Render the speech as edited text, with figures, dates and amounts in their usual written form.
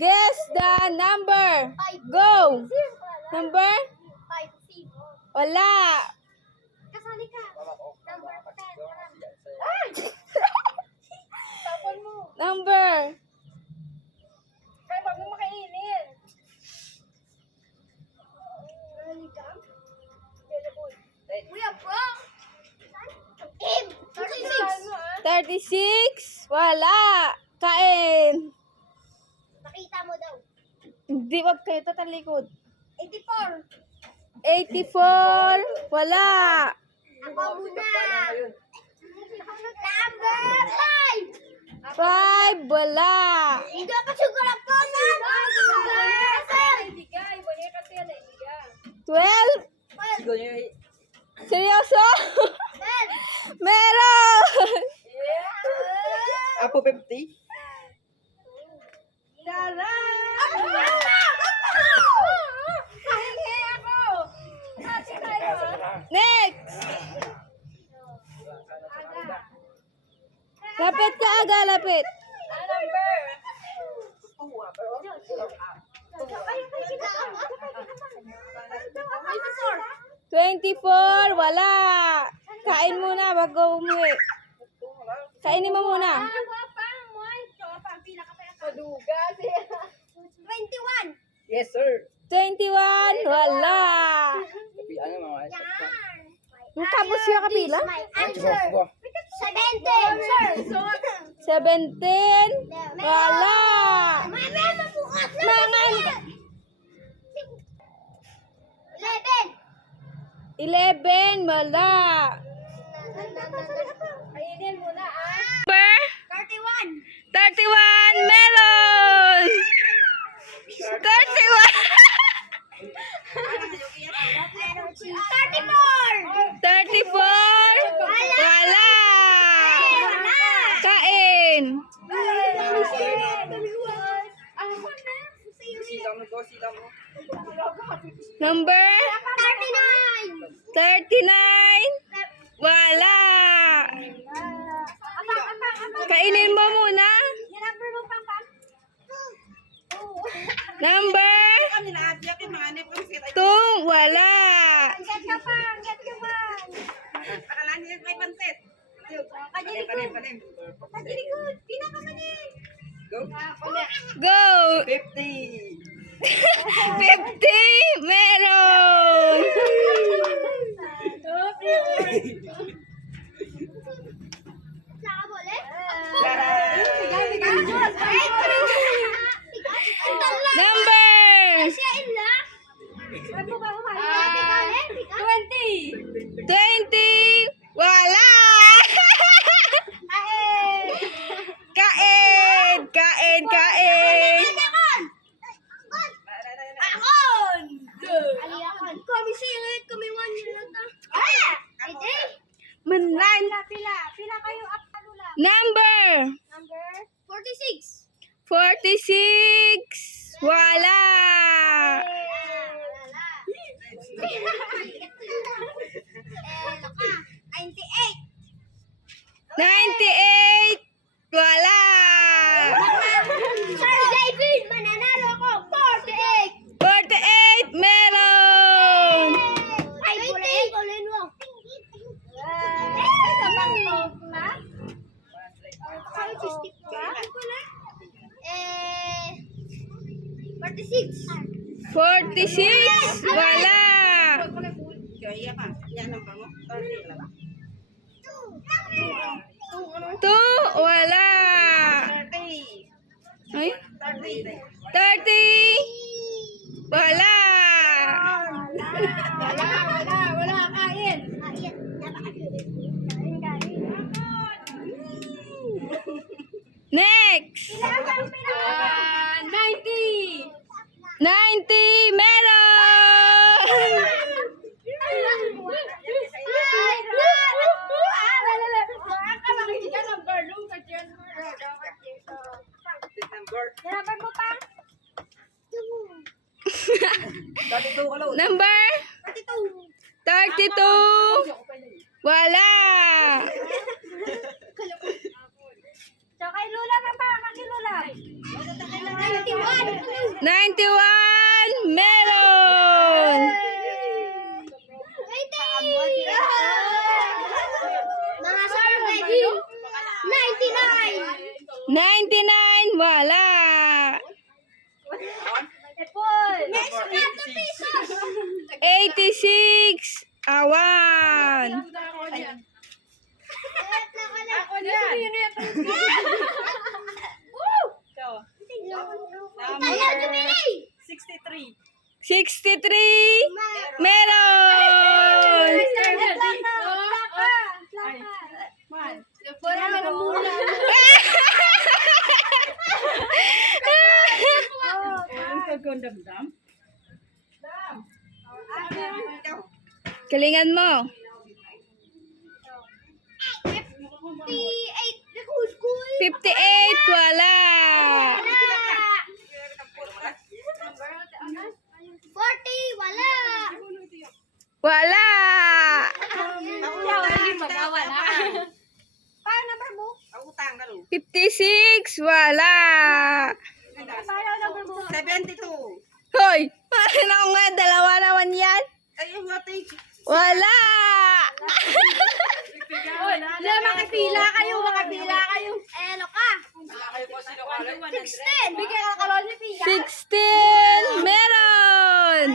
Guess the number. Go. Number? Wala. Kasali ka. Number 10. Ay! Tapon mo. Number. Kaya wag mo makainin. Kasali ka? We are pro. Team. 36. Wala. Kain. Nakita mo daw. Hindi, wag kayo tatalikod. 84. 84. Wala. Ako muna. Number 5. 5. Wala. Hindi pa siguro po na. 12. Seryoso? Meron. Apo 50? Tara. Next. Lapit ka aga, lapit. 24, wala. Kain muna bago umuwi. Kainin mo muna. 21. Yes, sir. 21, wala. Kapian nga mga isa. Yung tapos siya kapila? My answer. 17. Sir. 17, wala. Mami, mabukas na. Mga 11. 11, wala. Ayinin mo na Number 31. 31, meron. 31. 34, wala. Kain. Silang mo ko, silang mo. Number 39. 39, wala. Kainin mo muna. Number 2, wala. Go. 50. 50, meron. Number 20, wala. Kain, kain, kain. Manlan. Number 46, wala. 98, wala. Sir David, mananalo ko 48. 48, meron. Ay, kulin mo. Eh, 46. 46, wala. 2, wala. Ay, 30, wala. Wala, kain. Next. 90, meron. Number 32, wala. Tsaka kay Lula pa, kay Lula. 91. 91. Meron. Mga sir, ready? 99. 99. Wala. Next na 2 pesos. 86. Awan. Ako yan. Tayo, Jubilee. 63. 63. Meron. Ang kagandam-dam. Galingan mo. 58. Wala. 40, wala. Wala. Paano number mo? 56. Wala. 72. Hoy, paano ako nga? Dalawa naman yan. Ayun nga, Wala. Makipila kayo. Ano ka? 16. Bigyan ka kalon ni Pia. 16. Meron.